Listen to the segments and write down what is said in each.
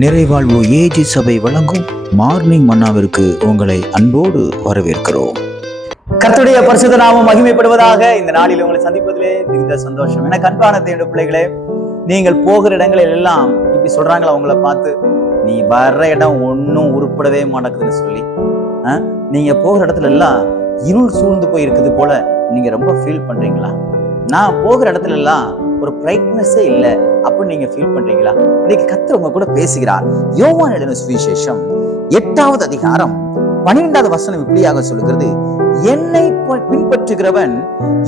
நிறைவாழ்வு AG சபை வழங்கும் morning மன்னாவிற்கு உங்களை அன்போடு வரவேற்கிறோம். கர்த்தருடைய பரிசுத்த நாமம் மகிமைப்படுவதாக. இந்த நாளில் உங்களை சந்திப்பதிலே மிகுந்த சந்தோஷம். எனக்கு அன்பான தேவனுடைய பிள்ளைகளே, நீங்கள் போகிற இடங்களில் எல்லாம் இப்படி சொல்றாங்களா உங்களை பார்த்து, நீ வர்ற இடம் ஒன்னும் உருப்படவே மாட்டேங்குதுன்னு சொல்லி, நீங்க போகிற இடத்துல எல்லாம் இருள் சூழ்ந்து போய் இருக்குது போல நீங்க ரொம்ப ஃபீல் பண்றீங்களா? நான் போகிற இடத்துல எல்லாம் ஒரு பிரைட்னஸே இல்லை அப்படின்னு நீங்க ஃபீல் பண்றீங்களா? இன்னைக்கு கர்த்தர் உங்க கூட பேசுகிறார். யோவான் எழுதின சுவிசேஷம் 8வது அதிகாரம் 12வது வசனம் இப்படியாக சொல்லுகிறது, என்னை பின்பற்றுகிறவன்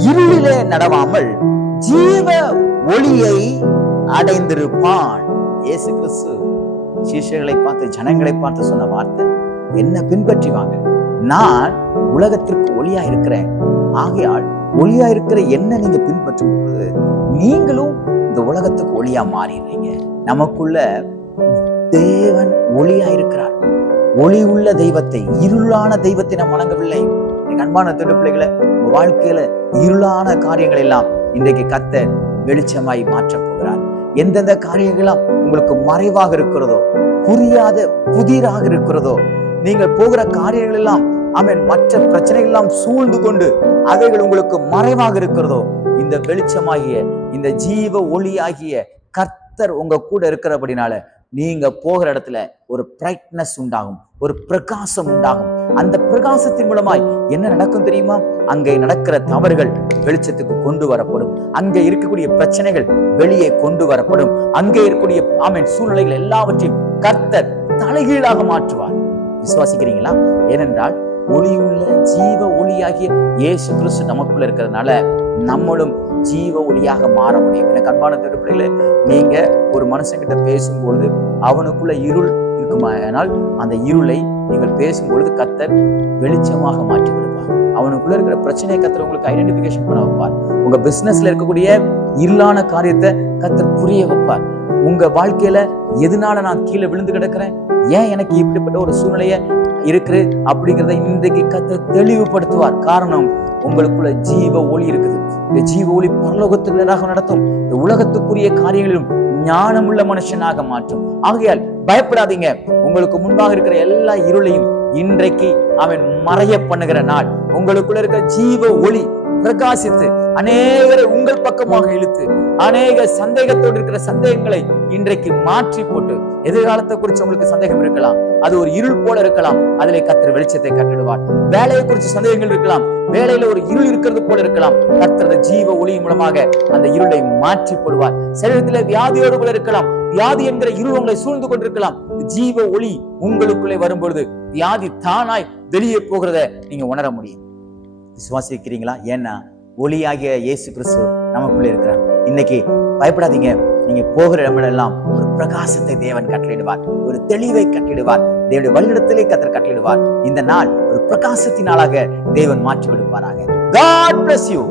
இருளிலே நடவாமல் ஜீவ ஒளியை அடைந்திருப்பான். இயேசு கிறிஸ்து சீஷர்களை பார்த்து, ஜனங்களை பார்த்து சொன்ன வார்த்தை, என்ன பின்பற்றி வாங்க, நான் உலகத்திற்கு ஒளியா இருக்கிறேன். ஆகையால் ஒளியா இருக்கிற என்ன நீங்க பின்பற்றும் பொழுது நீங்களும் இந்த உலகத்துக்கு ஒளியா மாறிடுறீங்க. நமக்குள்ள தேவன் ஒளியா இருக்கிறார். ஒளி உள்ள தெய்வத்தை, இருளான தெய்வத்தை நாம் வணங்கவில்லை. அன்பான பிள்ளைகளை, உங்க வாழ்க்கையில இருளான காரியங்கள் எல்லாம் இன்றைக்கு கர்த்தர் வெளிச்சமாய் மாற்றப் போகிறார். எந்தெந்த காரியங்களாம் உங்களுக்கு மறைவாக இருக்கிறதோ, புரியாத புதிராக இருக்கிறதோ, நீங்கள் போகிற காரியங்கள் எல்லாம் மற்ற பிரச்சனைகள் எல்லாம் சூழ்ந்து கொண்டு அவைகள் உங்களுக்கு மறைவாக இருக்கிறதோ, இந்த வெளிச்சமாகிய இந்த ஜீவ ஒளியாகிய கர்த்தர் உங்க கூட இருக்கிறபடினால நீங்க போகிற இடத்துல ஒரு பிரைட்னஸ் உண்டாகும், ஒரு பிரகாசம் உண்டாகும். அந்த பிரகாசத்தின் மூலமாய் என்ன நடக்கும் தெரியுமா? அங்கே நடக்கிற தவறுகள் வெளிச்சத்துக்கு கொண்டு வரப்படும். அங்கே இருக்கக்கூடிய பிரச்சனைகள் வெளியே கொண்டு வரப்படும். அங்கே இருக்கக்கூடிய சூழ்நிலைகள் எல்லாவற்றையும் கர்த்தர் தலைகீழாக மாற்றுவார். விசுவாசிக்கிறீங்களா? ஏனென்றால் ஒளியுள்ள ஜீவ ஒளியாகிய இயேசு கிறிஸ்து நமக்குள்ள இருக்கிறதுனால நம்மளும் ஜீவ ஒளியாக மாற முடியும். எனக்கு அன்பான பிள்ளைகளே, நீங்க ஒரு மனுஷன்கிட்ட பேசும்பொழுது அவனுக்குள்ள இருள் இருக்குமா, ஆனால் அந்த இருளை நீங்கள் பேசும்பொழுது கர்த்தர் வெளிச்சமாக மாற்றி கொடுப்பார். அவனுக்குள்ள இருக்கிற பிரச்சனையை கர்த்தர் உங்களுக்கு ஐடென்டிபிகேஷன் பண்ண வைப்பார். உங்க பிசினஸ்ல இருக்கக்கூடிய இருளான காரியத்தை கர்த்தர் புரிய வைப்பார். உங்க வாழ்க்கையில எதனால நான் கீழே விழுந்து கிடக்கிறேன், ஏன் எனக்கு இப்படிப்பட்ட ஒரு சூழ்நிலைய இருக்கு அப்படிங்கிறத இன்றைக்கு கர்த்தர் தெளிவுபடுத்துவார். காரணம், உங்களுக்குள்ள ஜீவ ஒளி இருக்குது. இந்த ஜீவ ஒளி பரலோகத்துக்கு நேராக நடத்தும். இந்த உலகத்துக்குரிய காரியங்களிலும் ஞானமுள்ள மனுஷனாக மாற்றும். ஆகையால் பயப்படாதீங்க. உங்களுக்கு முன்பாக இருக்கிற எல்லா இருளையும் இன்றைக்கு அவன் மறைய பண்ணுகிற நாள். உங்களுக்குள்ள இருக்கிற ஜீவ ஒளி பிரகாசித்து அநேகரை உங்கள் பக்கமாக இழுத்து அநேக சந்தேகத்தோடு இருக்கிற சந்தேகங்களை இன்றைக்கு மாற்றி போட்டு, எதிர்காலத்தை குறித்து உங்களுக்கு சந்தேகம் இருக்கலாம், அது ஒரு இருள் போல இருக்கலாம், அதிலே கர்த்தர் வெளிச்சத்தை கட்டிடுவார். வேலையை குறித்து சந்தேகங்கள் இருக்கலாம், வேலையில ஒரு இருள் இருக்கிறது போல இருக்கலாம், கர்த்தர் ஜீவ ஒளியின் மூலமாக அந்த இருளை மாற்றி போடுவார். சரீரத்திலே வியாதியோடு கூட இருக்கலாம், வியாதி என்கிற இருள் உங்களை சூழ்ந்து கொண்டிருக்கலாம். ஜீவ ஒளி உங்களுக்குள்ளே வரும்பொழுது வியாதி தானாய் வெளியே போகிறத நீங்க உணர முடியும். விசுவாசிக்கிறீங்களா? ஏன்னா ஒளியாகிய இயேசு கிறிஸ்து நமக்குள்ளே இருக்கிறார். இன்னைக்கு பயப்படாதீங்க. நீங்க போகிற இடமெல்லாம் ஒரு பிரகாசத்தை தேவன் கட்டளையிடுவார், ஒரு தெளிவை கட்டளையிடுவார், தேவனுடைய வழியிடத்திலே கர்த்தர் கட்டளையிடுவார். இந்த நாள் ஒரு பிரகாசத்தின் நாளாக தேவன் மாற்றி விடுவாராக. God bless you.